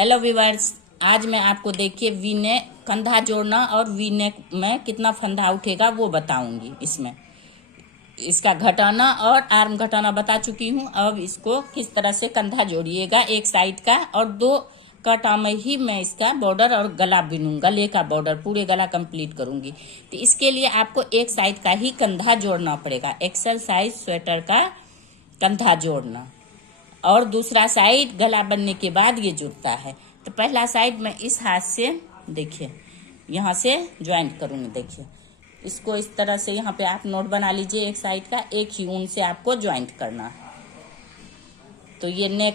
Hello viewers, आज मैं आपको देखिए वी नेक कंधा जोड़ना और वी नेक में कितना फंदा उठेगा वो बताऊंगी। इसमें इसका घटाना और आर्म घटाना बता चुकी हूँ। अब इसको किस तरह से कंधा जोड़िएगा एक साइड का, और दो कटा में ही मैं इसका बॉर्डर और गला बिनूंगा, गले का बॉर्डर पूरे गला कंप्लीट करूंगी। तो इसके लिए आपको एक साइड का ही कंधा जोड़ना पड़ेगा, एक्सल साइज स्वेटर का कंधा जोड़ना, और दूसरा साइड गला बनने के बाद ये जुड़ता है। तो पहला साइड मैं इस हाथ से देखिए यहाँ से ज्वाइंट करूंगी। देखिए इसको इस तरह से यहाँ पे आप नोट बना लीजिए, एक साइड का एक ही ऊन से आपको ज्वाइंट करना है। तो ये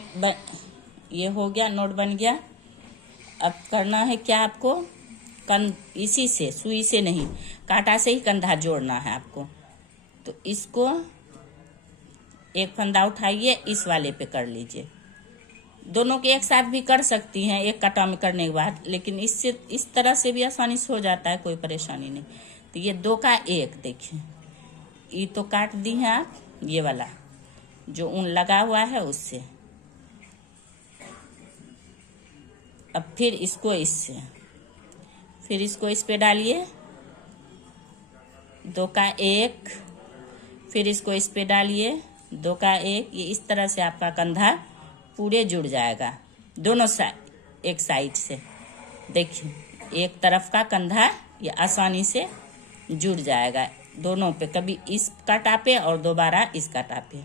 ये हो गया, नोट बन गया। अब करना है क्या आपको, इसी से, सुई से नहीं, कांटा से ही कंधा जोड़ना है आपको। तो इसको एक फंदा उठाइए, इस वाले पे कर लीजिए। दोनों के एक साथ भी कर सकती हैं एक कटा में करने के बाद, लेकिन इससे इस तरह से भी आसानी से हो जाता है, कोई परेशानी नहीं। तो ये दो का एक, देखिए ये तो काट दी है आप, ये वाला जो ऊन लगा हुआ है उससे। अब फिर इसको इससे, फिर इसको इस पे डालिए, दो का एक, फिर इसको इस पे डालिए, दो का एक। ये इस तरह से आपका कंधा पूरे जुड़ जाएगा दोनों साइड, एक साइड से। देखिए एक तरफ का कंधा ये आसानी से जुड़ जाएगा दोनों पे, कभी इस काटा पे और दोबारा इस काटा पे,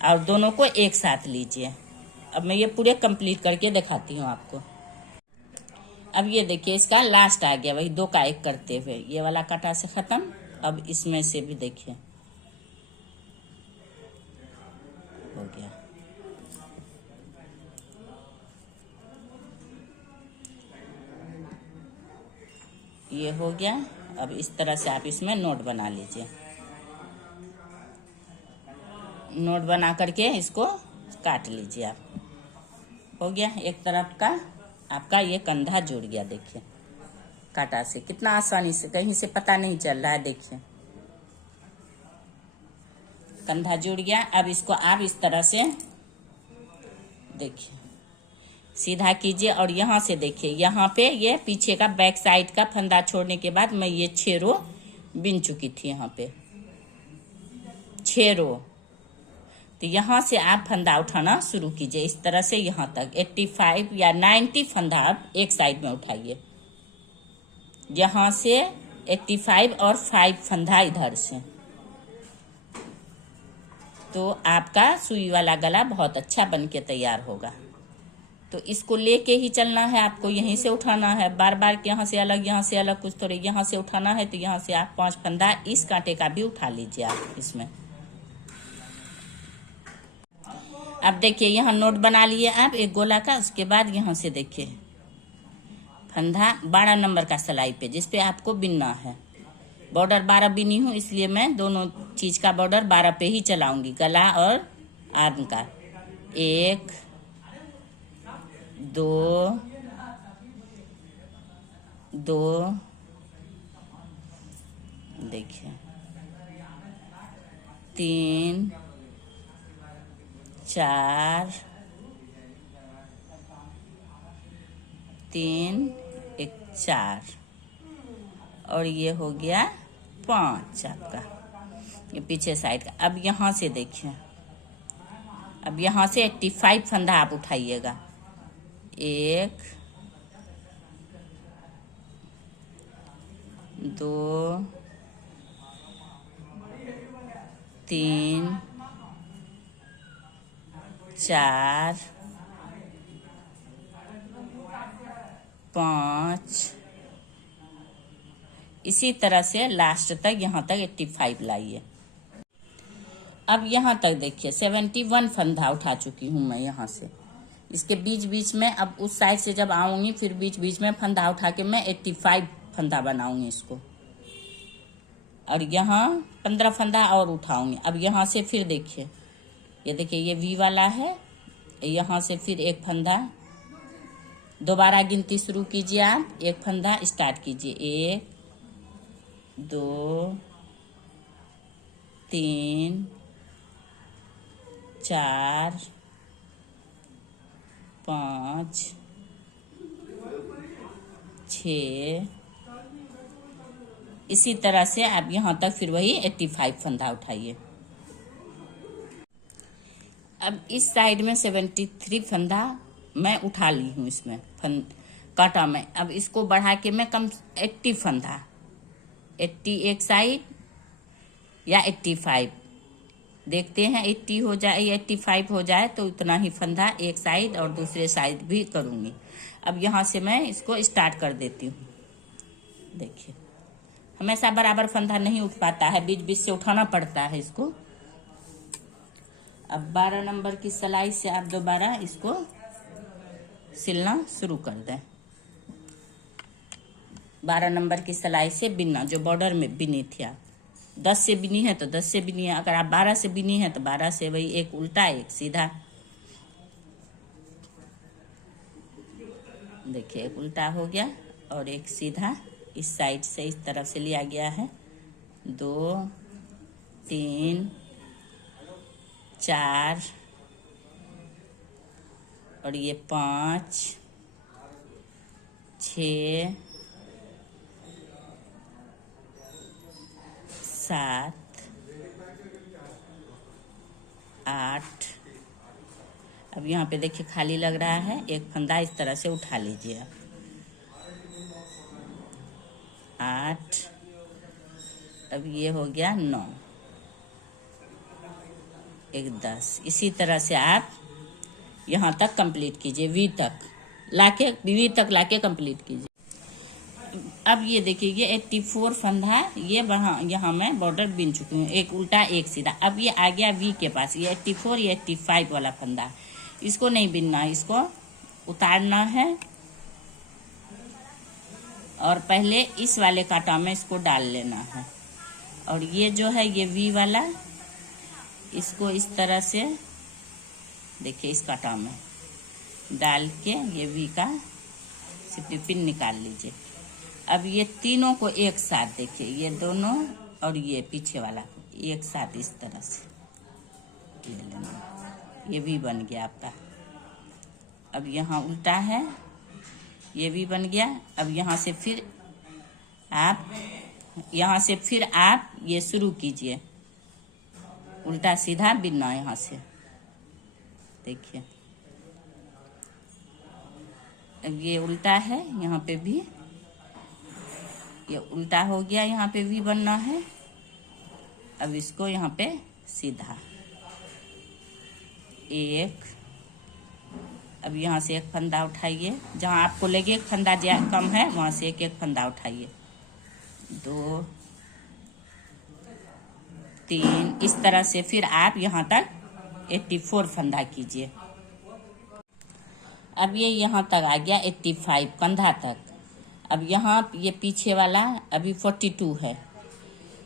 और दोनों को एक साथ लीजिए। अब मैं ये पूरे कंप्लीट करके दिखाती हूँ आपको। अब ये देखिए इसका लास्ट आ गया, वही दो का एक करते हुए ये वाला काटा से खत्म। अब इसमें से भी देखिए हो गया। ये हो गया। अब इस तरह से आप इसमें नोट बना लीजिए, नोट बना करके इसको काट लीजिए आप। हो गया, एक तरफ का आपका ये कंधा जुड़ गया। देखिए काटा से कितना आसानी से, कहीं से पता नहीं चल रहा है। देखिए कंधा जुड़ गया। अब इसको आप इस तरह से देखिए सीधा कीजिए, और यहाँ से देखिए यहाँ पे ये पीछे का बैक साइड का फंदा छोड़ने के बाद मैं ये 6 रो बिन चुकी थी, यहाँ पे 6 रो। तो यहाँ से आप फंदा उठाना शुरू कीजिए इस तरह से, यहाँ तक 85 या 90 फंदा आप एक साइड में उठाइए। यहाँ से 85 और 5 फंदा इधर से। तो आपका सुई वाला गला बहुत अच्छा बन के तैयार होगा। तो इसको लेके ही चलना है आपको, यहीं से उठाना है बार बार, यहाँ से अलग यहाँ से अलग, कुछ थोड़े यहाँ से उठाना है। तो यहाँ से आप 5 फंदा इस कांटे का भी उठा लीजिए आप इसमें। अब देखिए यहाँ नोट बना लिए आप एक गोला का। उसके बाद यहाँ से देखिए फंदा 12 नंबर का सिलाई पे, जिसपे आपको बिनना है। बॉर्डर 12 बिनी हूँ, इसलिए मैं दोनों चीज का बॉर्डर 12 पे ही चलाऊंगी, गला और आर्म का। 1 2 2, देखिए 3 4, 3 1 4, और ये हो गया 5 आपका, ये पीछे साइड का। अब यहाँ से देखिए, अब यहाँ से 85 फंदा आप उठाइएगा। 1 2 3 4 5, इसी तरह से लास्ट तक यहाँ तक 85 लाइए। अब यहाँ तक देखिए 71 फंदा उठा चुकी हूँ मैं यहाँ से। इसके बीच बीच में, अब उस साइड से जब आऊंगी फिर बीच बीच में फंदा उठा के मैं 85 फंदा बनाऊंगी इसको, और यहाँ 15 फंदा और उठाऊंगी। अब यहाँ से फिर देखिए, ये देखिए ये वी वाला है, यहाँ से फिर एक फंदा, दोबारा गिनती शुरू कीजिए आप, एक फंदा स्टार्ट कीजिए। 1 2 3 4 5 6। इसी तरह से आप यहाँ तक फिर वही 85 फंदा उठाइए। अब इस साइड में 73 फंदा मैं उठा ली हूँ इसमें कांटा में। अब इसको बढ़ा के मैं कम 80 फंदा, 80 एक साइड या 85 देखते हैं, 80 हो जाए या 85 हो जाए तो उतना ही फंदा एक साइड और दूसरे साइड भी करूँगी। अब यहाँ से मैं इसको स्टार्ट कर देती हूँ। देखिए हमेशा बराबर फंदा नहीं उठ पाता है, बीच बीच से उठाना पड़ता है इसको। अब 12 नंबर की सिलाई से आप दोबारा इसको सिलना शुरू कर दें। 12 नंबर की सिलाई से बिनना, जो बॉर्डर में बिनी थी आप 10 से बिनी है तो 10 से बिनी है, अगर आप 12 से बिनी है तो 12 से, वही एक उल्टा एक सीधा। देखिए एक उल्टा हो गया और एक सीधा इस साइड से इस तरफ से लिया गया है। 2 3 4 और ये 5 6 7 8। अब यहाँ पे देखिए खाली लग रहा है, एक फंदा इस तरह से उठा लीजिए आप। 8। अब ये हो गया 9, एक 10। इसी तरह से आप यहाँ तक कंप्लीट कीजिए, वी तक लाके कंप्लीट कीजिए। अब ये देखिए ये 84 फंदा ये वहाँ यहाँ मैं बॉर्डर बिन चुकी हूँ, एक उल्टा एक सीधा। अब ये आ गया वी के पास, ये 84 ये 85 वाला फंदा, इसको नहीं बिनना, इसको उतारना है और पहले इस वाले कांटा में इसको डाल लेना है। और ये जो है ये वी वाला, इसको इस तरह से देखिए इस कांटा में डाल के ये वी का सिर्फ पिन निकाल लीजिए। अब ये तीनों को एक साथ देखिए, ये दोनों और ये पीछे वाला एक साथ इस तरह से ले लेना, ये भी बन गया आपका। अब यहाँ उल्टा है, ये भी बन गया। अब यहाँ से फिर आप ये शुरू कीजिए, उल्टा सीधा बिनना यहाँ से। देखिए अब ये उल्टा है, यहाँ पे भी ये उल्टा हो गया, यहाँ पे भी बनना है। अब इसको यहाँ पे सीधा एक। अब यहाँ से एक फंदा उठाइए, जहाँ आपको लगे एक फंदा कम है वहाँ से एक एक फंदा उठाइए। 2 3 इस तरह से फिर आप यहाँ तक 84 फंदा कीजिए। अब ये यहाँ तक आ गया 85 कंधा तक। अब यहाँ ये पीछे वाला अभी 42 है,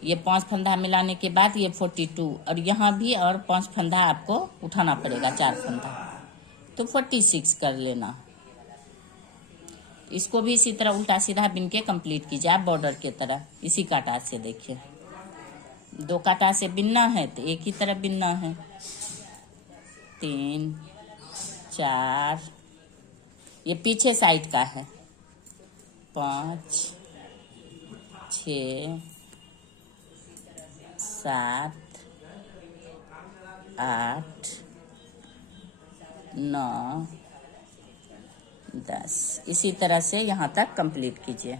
ये 5 फंदा मिलाने के बाद ये 42, और यहाँ भी और 5 फंदा आपको उठाना पड़ेगा, 4 फंदा, तो 46 कर लेना। इसको भी इसी तरह उल्टा सीधा बिन के कंप्लीट कीजिए आप बॉर्डर के तरह। इसी कांटा से देखिए 2 कांटा से बिनना है तो एक ही तरफ बिनना है। 3 4 ये पीछे साइड का है। 5 6 7 8 9 10 इसी तरह से यहाँ तक कंप्लीट कीजिए।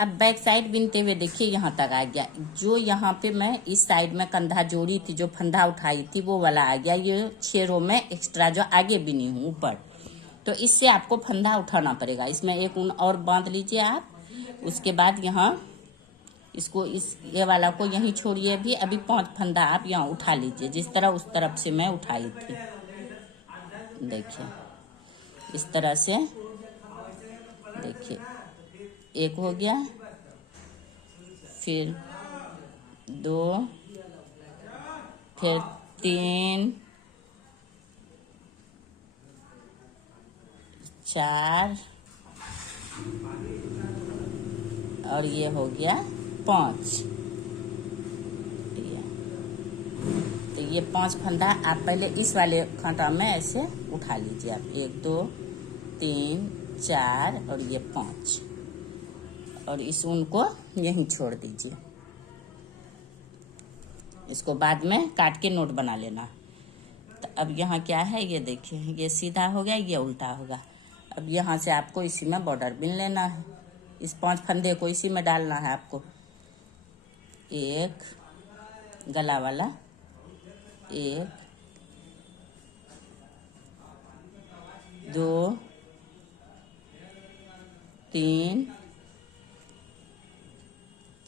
अब बैक साइड बिनते हुए देखिए यहाँ तक आ गया। जो यहाँ पे मैं इस साइड में कंधा जोड़ी थी, जो फंदा उठाई थी, वो वाला आ गया। ये 6 रो में एक्स्ट्रा जो आगे बिनी हूँ ऊपर, तो इससे आपको फंदा उठाना पड़ेगा। इसमें एक ऊन और बांध लीजिए आप। उसके बाद यहाँ इसको ये वाला को यहीं छोड़िए भी। अभी 5 फंदा आप यहाँ उठा लीजिए, जिस तरह उस तरफ से मैं उठाई थी। देखिए इस तरह से, देखिए एक हो गया, फिर 2, फिर 3 4 और ये हो गया 5। तो ये 5 फंदा आप पहले इस वाले कांटा में ऐसे उठा लीजिए आप। 1 2 3 4 और ये 5 और इस ऊन को यहीं छोड़ दीजिए। इसको बाद में काट के नोट बना लेना। तो अब यहाँ क्या है ये देखिए, ये सीधा हो गया, ये उल्टा होगा। अब यहाँ से आपको इसी में बॉर्डर बिन लेना है। इस 5 फंदे को इसी में डालना है आपको। 1 गला वाला, 1 2 3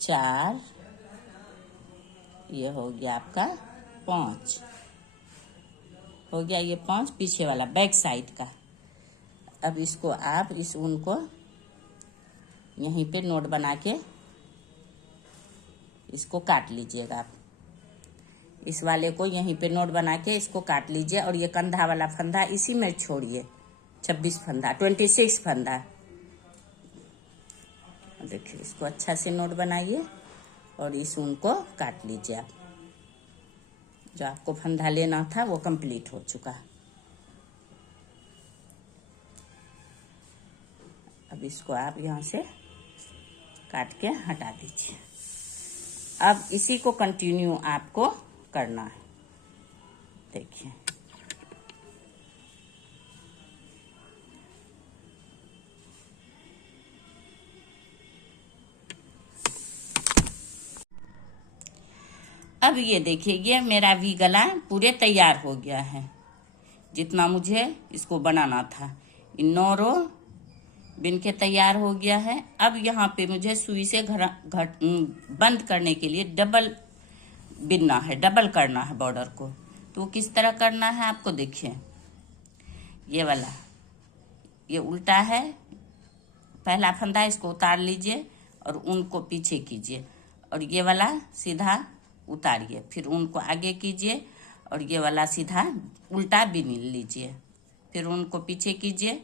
4, ये हो गया आपका 5, हो गया ये 5 पीछे वाला बैक साइड का। अब इसको आप इस ऊन को यहीं पे नोट बना के इसको काट लीजिएगा। आप इस वाले को यहीं पे नोट बना के इसको काट लीजिए और ये कंधा वाला फंदा इसी में छोड़िए। 26 फंदा, 26 फंदा। देखिए इसको अच्छा से नोट बनाइए और इस ऊन को काट लीजिए। आप जो आपको फंदा लेना था वो कंप्लीट हो चुका। अब इसको आप यहाँ से काट के हटा दीजिए। अब इसी को कंटिन्यू आपको करना है। देखिए अब ये देखिए, ये मेरा वी गला पूरे तैयार हो गया है, जितना मुझे इसको बनाना था। इन 9 रो बिन के तैयार हो गया है। अब यहाँ पे मुझे सुई से बंद करने के लिए डबल बिनना है, डबल करना है बॉर्डर को। तो वो किस तरह करना है आपको देखिए। ये वाला ये उल्टा है, पहला फंदा इसको उतार लीजिए और ऊन को पीछे कीजिए और ये वाला सीधा उतारिए, फिर ऊन को आगे कीजिए और ये वाला सीधा उल्टा बिन लीजिए, फिर ऊन को पीछे कीजिए,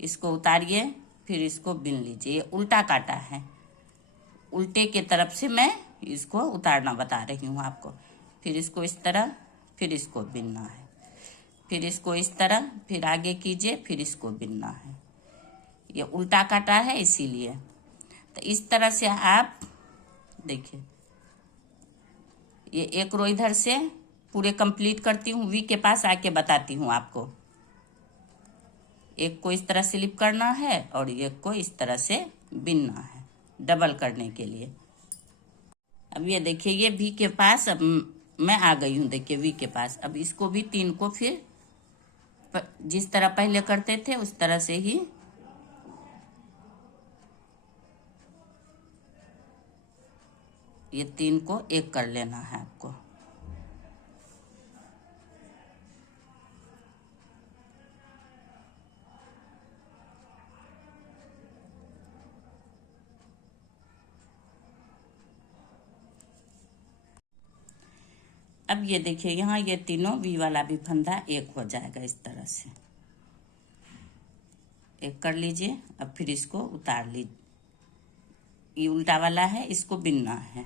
इसको उतारिए, फिर इसको बिन लीजिए। ये उल्टा काटा है, उल्टे के तरफ से मैं इसको उतारना बता रही हूँ आपको। फिर इसको इस तरह, फिर इसको बिनना है, फिर इसको इस तरह, फिर आगे कीजिए, फिर इसको बिनना है। ये उल्टा काटा है इसीलिए। तो इस तरह से आप देखिए, ये एक रो इधर से पूरे कंप्लीट करती हूँ, वी के पास आके बताती हूँ आपको। एक को इस तरह स्लिप करना है और एक को इस तरह से बिनना है डबल करने के लिए। अब ये देखिए, ये वी के पास अब मैं आ गई हूँ। देखिए वी के पास, अब इसको भी 3 को फिर जिस तरह पहले करते थे उस तरह से ही ये 3 को एक कर लेना है आपको। अब ये देखिए, यहाँ ये तीनों वी वाला भी फंदा एक हो जाएगा इस तरह से। एक कर लीजिए, अब फिर इसको उतार लीजिए। ये उल्टा वाला है, इसको बिनना है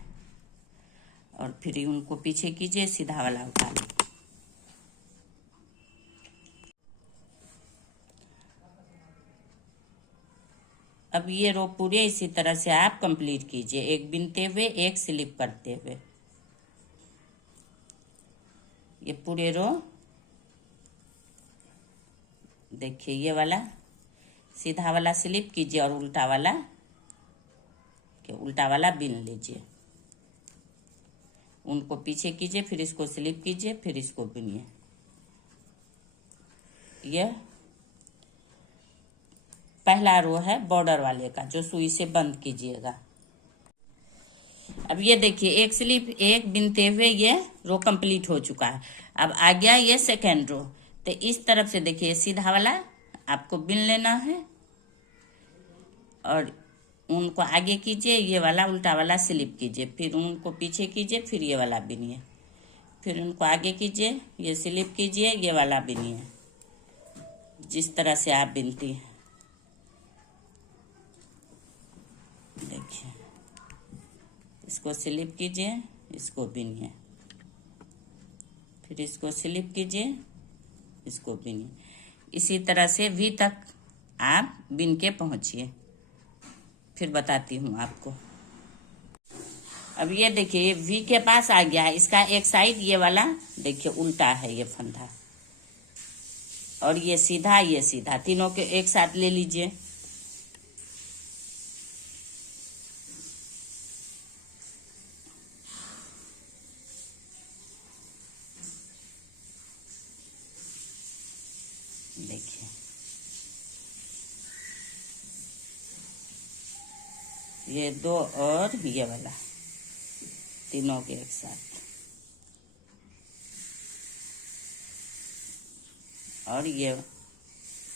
और फिर उनको पीछे कीजिए, सीधा वाला उतार लीजिए। अब ये रो पूरे इसी तरह से आप कंप्लीट कीजिए, एक बिनते हुए एक स्लिप करते हुए। ये पूरे रो देखिए, ये वाला सीधा वाला स्लिप कीजिए और उल्टा वाला बिन लीजिए। उनको पीछे कीजिए, फिर इसको स्लिप कीजिए, फिर इसको बिनिए। ये पहला रो है बॉर्डर वाले का, जो सुई से बंद कीजिएगा। अब ये देखिए, एक स्लिप एक बिनते हुए ये रो कंप्लीट हो चुका है। अब आ गया ये सेकेंड रो। तो इस तरफ से देखिए, सीधा वाला आपको बिन लेना है और उनको आगे कीजिए, ये वाला उल्टा वाला स्लिप कीजिए, फिर उनको पीछे कीजिए, फिर ये वाला बिनिए, फिर उनको आगे कीजिए, ये स्लिप कीजिए, ये वाला बिनिए। जिस तरह से आप बिनती हैं देखिए, इसको स्लिप कीजिए, इसको बिनिए, फिर इसको स्लिप कीजिए, इसको बिनिए। इसी तरह से वी तक आप बिन के पहुंचिए, फिर बताती हूँ आपको। अब ये देखिए, ये वी के पास आ गया है। इसका एक साइड ये वाला देखिए उल्टा है ये फंदा, और ये सीधा, तीनों के एक साथ ले लीजिए। देखिए ये दो और ये वाला, तीनों के एक साथ, और ये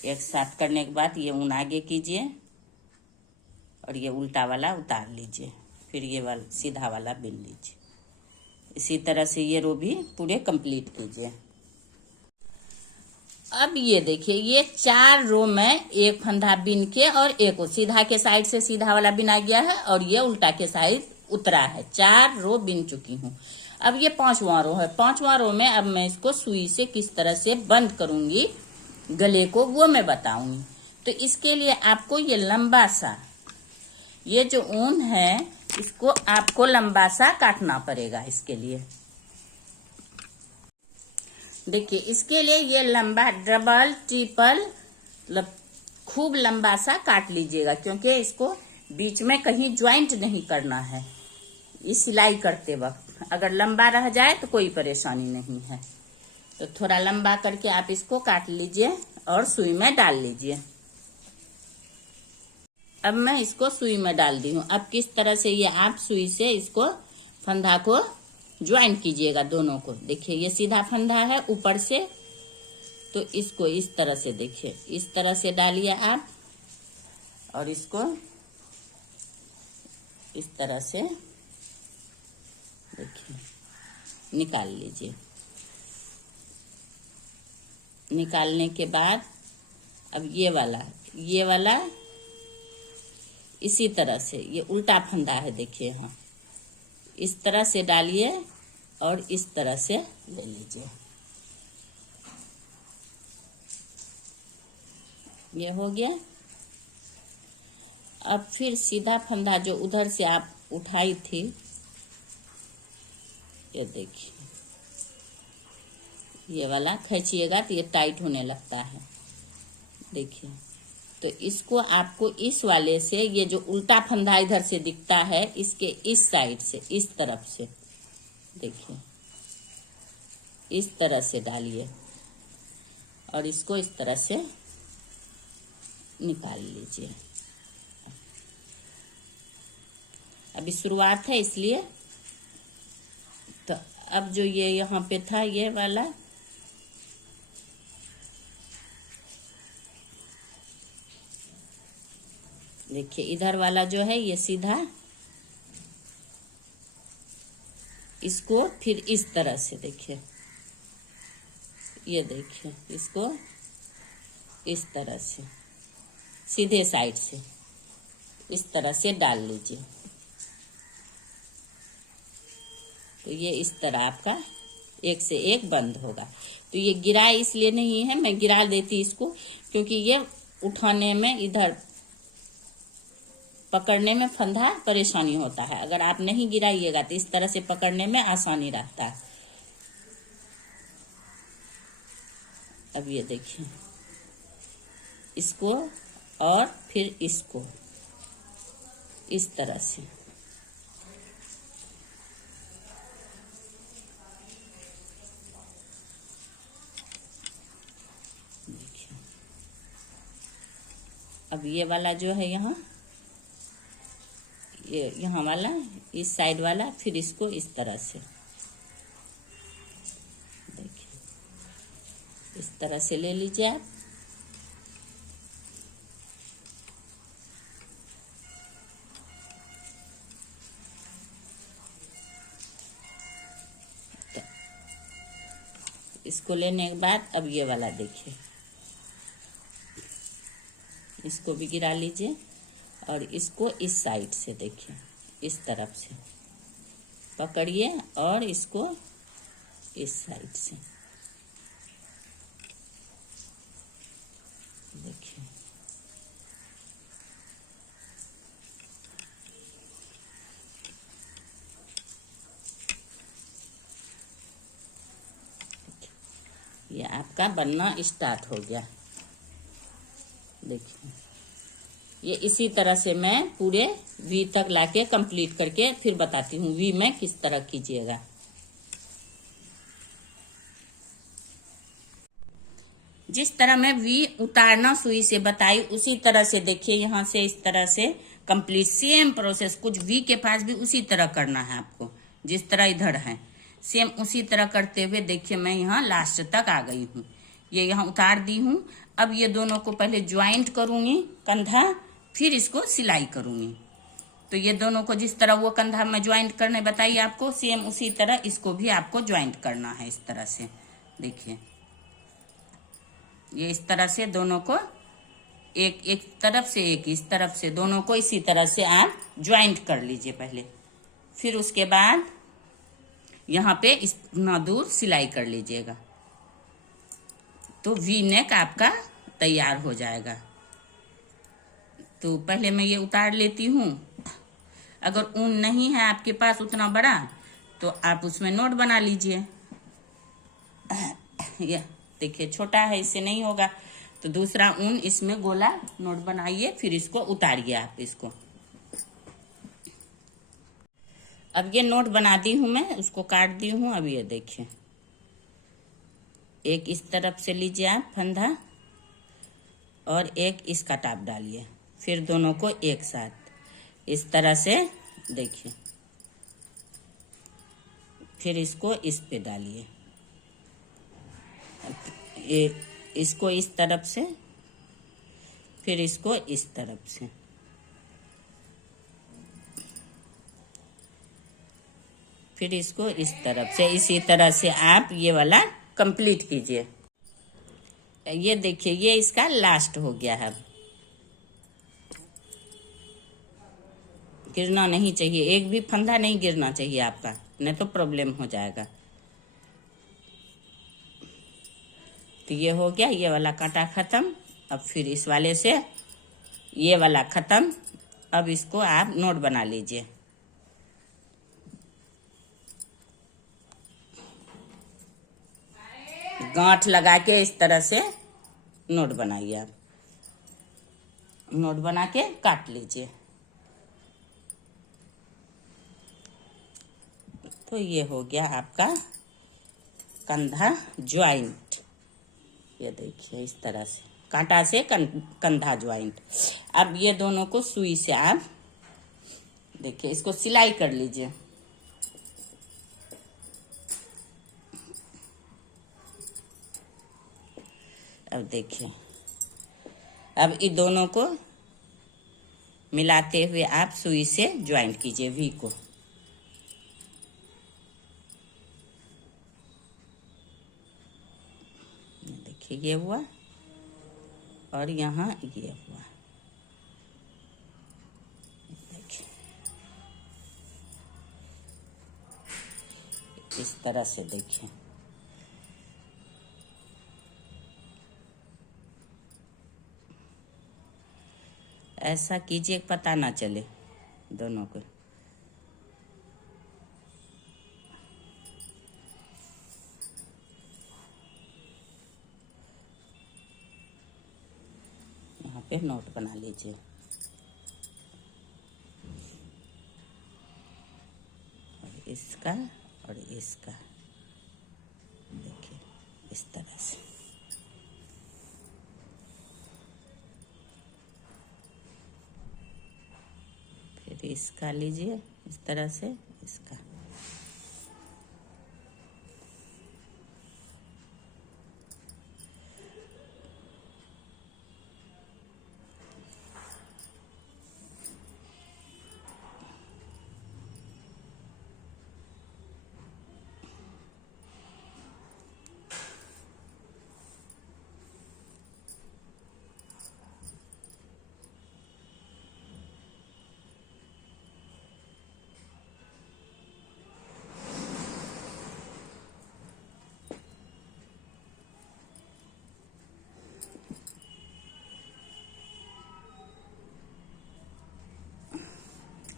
एक साथ करने के बाद ये ऊन आगे कीजिए और ये उल्टा वाला उतार लीजिए, फिर ये वाला सीधा वाला बिन लीजिए। इसी तरह से ये रो भी पूरे कंप्लीट कीजिए। अब ये देखिए, ये 4 रो में एक फंदा बिन के और एक सीधा के साइड से सीधा वाला बिना गया है, और ये उल्टा के साइड उतरा है। 4 रो बिन चुकी हूँ। अब ये 5वां रो है। 5वां रो में अब मैं इसको सुई से किस तरह से बंद करूंगी गले को, वो मैं बताऊंगी। तो इसके लिए आपको ये लंबा सा, ये जो ऊन है इसको आपको लंबा सा काटना पड़ेगा। इसके लिए देखिए, इसके लिए ये लंबा डबल ट्रिपल खूब लंबा सा काट लीजिएगा, क्योंकि इसको बीच में कहीं ज्वाइंट नहीं करना है इस सिलाई करते वक्त। अगर लंबा रह जाए तो कोई परेशानी नहीं है। तो थोड़ा लंबा करके आप इसको काट लीजिए और सुई में डाल लीजिए। अब मैं इसको सुई में डाल दी हूँ। अब किस तरह से ये आप सुई से इसको फंदा को ज्वाइन कीजिएगा दोनों को। देखिए ये सीधा फंदा है ऊपर से, तो इसको इस तरह से देखिए, इस तरह से डालिए आप, और इसको इस तरह से देखिए निकाल लीजिए। निकालने के बाद अब ये वाला इसी तरह से, ये उल्टा फंदा है देखिए, यहाँ इस तरह से डालिए और इस तरह से ले लीजिए। ये हो गया। अब फिर सीधा फंदा जो उधर से आप उठाई थी, ये देखिए, ये वाला खींचिएगा तो ये टाइट होने लगता है। देखिए, तो इसको आपको इस वाले से, ये जो उल्टा फंदा इधर से दिखता है, इसके इस साइड से, इस तरफ से देखिए, इस तरह से डालिए और इसको इस तरह से निकाल लीजिए। अभी शुरुआत है इसलिए। तो अब जो ये यहाँ पे था ये वाला, देखिए इधर वाला जो है ये सीधा, इसको फिर इस तरह से देखिए, ये देखिए इसको इस तरह से सीधे साइड से इस तरह से डाल लीजिए। तो ये इस तरह आपका एक से एक बंद होगा। तो ये गिरा इसलिए नहीं है, मैं गिरा देती इसको, क्योंकि ये उठाने में, इधर पकड़ने में फंदा परेशानी होता है। अगर आप नहीं गिराइएगा तो इस तरह से पकड़ने में आसानी रहता है। अब ये देखिए, इसको और फिर इसको इस तरह से, देखिए। अब ये वाला जो है यहाँ, ये यहाँ वाला, इस साइड वाला, फिर इसको इस तरह से देखिए, इस तरह से ले लीजिए आप। तो इसको लेने के बाद अब ये वाला देखिए, इसको भी गिरा लीजिए और इसको इस साइड से देखिए, इस तरफ से पकड़िए और इसको इस साइड से देखिए, आपका बनना स्टार्ट हो गया। देखिए ये इसी तरह से मैं पूरे वी तक लाके कंप्लीट करके फिर बताती हूँ वी में किस तरह कीजिएगा। जिस तरह मैं वी उतारना सुई से बताई उसी तरह से देखिए यहाँ से इस तरह से कंप्लीट सेम प्रोसेस, कुछ वी के पास भी उसी तरह करना है आपको, जिस तरह इधर है सेम उसी तरह करते हुए देखिए मैं यहाँ लास्ट तक आ गई हूँ। ये यहाँ उतार दी हूँ। अब ये दोनों को पहले ज्वाइंट करूंगी कंधा, फिर इसको सिलाई करूंगी। तो ये दोनों को जिस तरह वो कंधा में ज्वाइंट करने बताइए आपको, सेम उसी तरह इसको भी आपको ज्वाइंट करना है इस तरह से। देखिए ये इस तरह से दोनों को एक एक तरफ से एक इस तरफ से दोनों को इसी तरह से आप ज्वाइंट कर लीजिए पहले। फिर उसके बाद यहाँ पे इतना दूर सिलाई कर लीजिएगा तो वी नेक आपका तैयार हो जाएगा। तो पहले मैं ये उतार लेती हूँ। अगर ऊन नहीं है आपके पास उतना बड़ा तो आप उसमें नोट बना लीजिए। ये देखिए छोटा है इससे नहीं होगा तो दूसरा ऊन इसमें गोला नोट बनाइए, फिर इसको उतारिए आप इसको। अब ये नोट बना दी हूं मैं, उसको काट दी हूं। अब ये देखिए एक इस तरफ से लीजिए आप फंदा और एक इसका टाप डालिए, फिर दोनों को एक साथ इस तरह से देखिए, फिर इसको इस पे डालिए। इसको इस तरफ से, फिर इसको इस तरफ से, फिर इसको इस तरफ से। इसी तरह से आप ये वाला कंप्लीट कीजिए। ये देखिए ये इसका लास्ट हो गया है। गिरना नहीं चाहिए, एक भी फंदा नहीं गिरना चाहिए आपका, नहीं तो प्रॉब्लम हो जाएगा। तो ये हो गया, ये वाला कांटा खत्म। अब फिर इस वाले से ये वाला खत्म। अब इसको आप नोट बना लीजिए। गांठ लगा के इस तरह से नोट बनाइए आप। नोट बना के काट लीजिए। तो ये हो गया आपका कंधा ज्वाइंट। ये देखिए इस तरह से कांटा से कंधा ज्वाइंट। अब ये दोनों को सुई से आप देखिए इसको सिलाई कर लीजिए। अब देखिए अब इन दोनों को मिलाते हुए आप सुई से ज्वाइंट कीजिए वी को। देखिए ये हुआ और यहाँ ये हुआ। देखिए इस तरह से देखिए। ऐसा कीजिए पता ना चले दोनों को। यहाँ पे नोट बना लीजिए। और इसका और इसका देखिए इस तरह से। फिर इसका लीजिए इस तरह से, इसका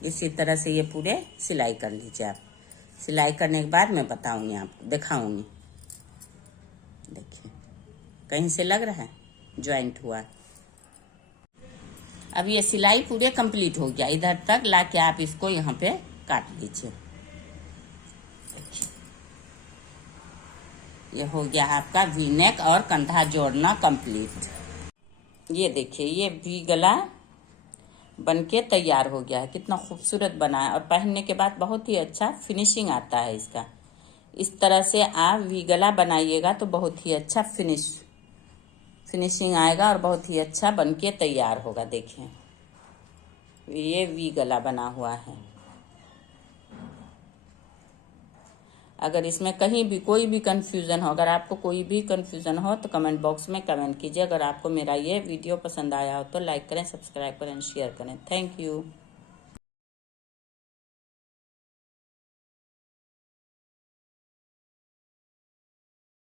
इसी तरह से ये पूरे सिलाई कर लीजिए आप। सिलाई करने के बाद मैं बताऊंगी आपको, दिखाऊंगी। देखिए कहीं से लग रहा है, ज्वाइंट हुआ है। अब ये सिलाई पूरे कंप्लीट हो गया, इधर तक लाके आप इसको यहाँ पे काट लीजिए। ये हो गया आपका वी नेक और कंधा जोड़ना कंप्लीट। ये देखिए ये वी गला बनके तैयार हो गया है, कितना खूबसूरत बना है और पहनने के बाद बहुत ही अच्छा फिनिशिंग आता है इसका। इस तरह से आप वी गला बनाइएगा तो बहुत ही अच्छा फिनिशिंग आएगा और बहुत ही अच्छा बनके तैयार होगा। देखिए ये वी गला बना हुआ है। अगर इसमें कहीं भी कोई भी कंफ्यूजन हो, अगर आपको कोई भी कंफ्यूजन हो तो कमेंट बॉक्स में कमेंट कीजिए। अगर आपको मेरा ये वीडियो पसंद आया हो तो लाइक करें, सब्सक्राइब करें, शेयर करें। Thank you.